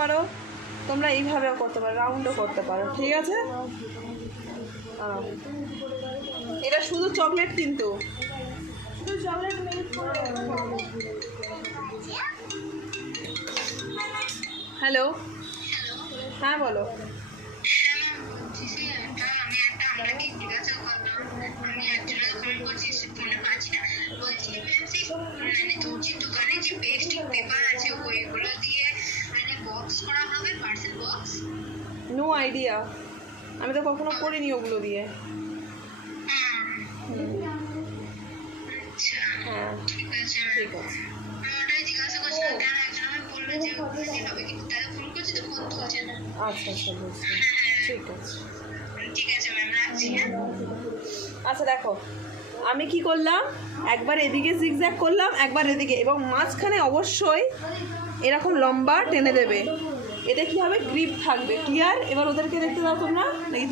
পারো, তোমরা এইভাবেও করতে পারো, রাউন্ডও করতে পারো, ঠিক আছে? এটা শুধু চকলেট কিন্তু, শুধু চকলেট মেল্ট করে। হ্যালো, হ্যাঁ বলো। নো আইডিয়া, আমি তো কখনো করিনি ওগুলো দিয়ে। হ্যাঁ ঠিক আছে। আচ্ছা আচ্ছা বুঝছি, ঠিক আছে। আচ্ছা দেখো, আমি কি করলাম, একবার এদিকে জিগজ্যাগ করলাম, একবার এদিকে, এবং মাঝখানে অবশ্যই এরকম লম্বা টেনে দেবে। এতে কি হবে, গ্রিপ থাকবে। ক্লিয়ার? এবার ওদেরকে দেখতে দাও তোমরা, নাকি